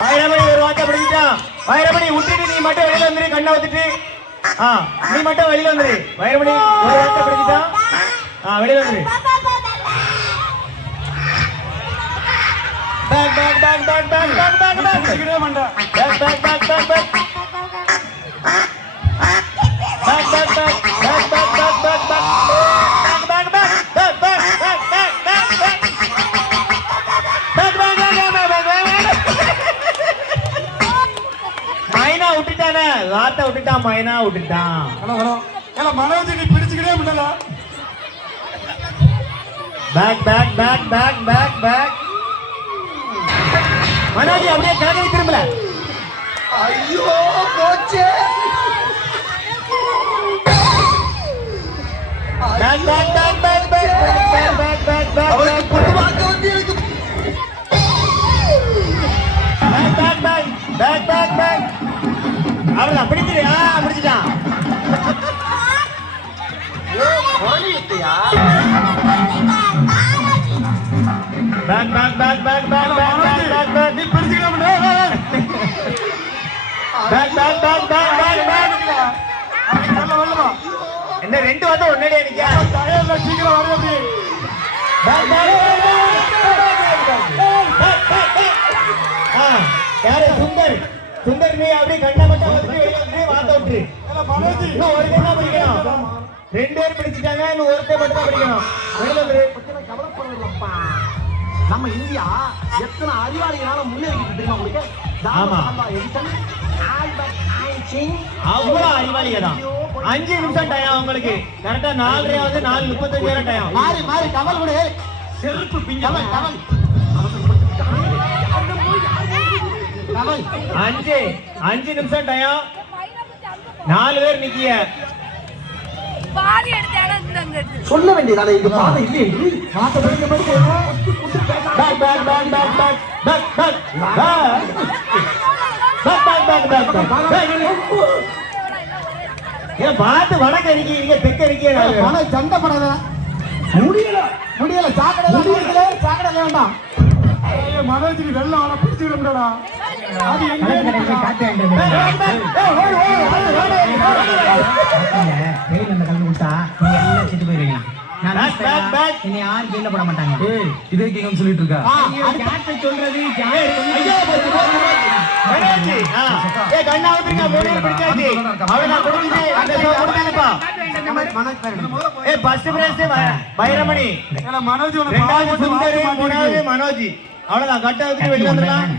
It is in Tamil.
வைரமணி ஒரு வார்த்தை பிடிச்சிட்டான். வைரமணி விட்டுட்டு நீ மட்டும் வெளியில வந்துரு, கண்ணை வச்சுட்டு. நீ மட்டும் வெளியில வந்துரு. வைரமணி ஒரு வார்த்தை பிடிச்சிட்டான். வெளியில வந்துரு. பேக் பேக் பேக் பேக் பேக் பேக் பேக் பேக் பிடிக்கவே மாட்டேன். பேக் பேக் பேக் பேக் பேக் பேக் பேக் பேக் பேக் பேக் பேக் பேக் பேக் பேக் வார்த்தை விட்டுட்டான். மைனா விட்டுட்டான். மனோஜ் நீ பிடிச்சுக்கிட்டே முடியல. பேக் பேக் பேக் பேக் பேக் பேக் மனோஜ் அப்படியே கலகை திரும்பல. ஐயோ கோச்சே. பேக் பேக் பேக் பேக் பேக் பேக் பேக் பேக் பேக் அவருக்கு புதுவாக்க வந்து எனக்கு பேக் பேக் பேக் பேக் பேக் பேக் அவ்வளவுதான். பிடிச்சிரு. பிடிச்சிட்டான். பேக் பேக் பேக் பேக் பேக் பேக் பேக் பேக் நீ பிடிச்சுக்கிட்டே முடியல. பேக் பேக் பேக் பேக் பேக் பேக் என்ன ரெண்டு வார்த்தை ஒன்னடியா நிக்கா? சீக்கிரம் வர அப்படி. பேக் பேக் யாரு? சுந்தர். சுந்தர் நீ அப்படி கண்ணை மட்டும் வச்சுட்டு வெளியே வந்து வார்த்தை விட்டுரு. இன்னும் ஒரு கண்ணா பிடிக்கணும். ரெண்டு பேர் பிடிச்சிட்டாங்க. இன்னும் ஒருத்தர் மட்டும் தான் பிடிக்கணும். வெளியில வந்துரு. கவலைப்படுறப்பா. நம்ம இந்தியா எத்தனை அறிவாளிகளால முன்னேறிக்கிட்டு தெரியுமா உங்களுக்கு? ஆமா. அவ்வளவு அறிவாளிக தான். 5 நிமிஷம் டைம் அவங்களுக்கு. கரெக்டா 4:30 4:35 டைம். மாறி மாறி டவல் விடு. செருப்பு பிஞ்ச டவல். 5 நிமிஷம் டைம். 4 பேர் நிக்கிய. சொல்ல வேண்டியதானே இங்க பாதை இல்லை என்று. பாதை படிக்க படிக்க பேக் பேக் பேக் பேக் பேக் பேக் பேக் பேக் பேக் பேக் பேக் ஏன் பார்த்து வடக்கு அடிக்கிறீங்க, தெற்கு அடிக்கிறீங்க. மன சண்டை படாத. முடியல முடியல. சாக்கடை சாக்கடை வேண்டாம். மனோஜ் நீ வெள்ளம் ஆனா பிடிச்சுக்கிட முடியலா. அது எங்க சொல்லிட்டு இருக்கா? வைரமணி, மனோஜ் ரெண்டாவது சுந்தர், மூணாவது மனோஜ். அவ்வளவுதான். கட்ட வெளியே வந்துடலாம்.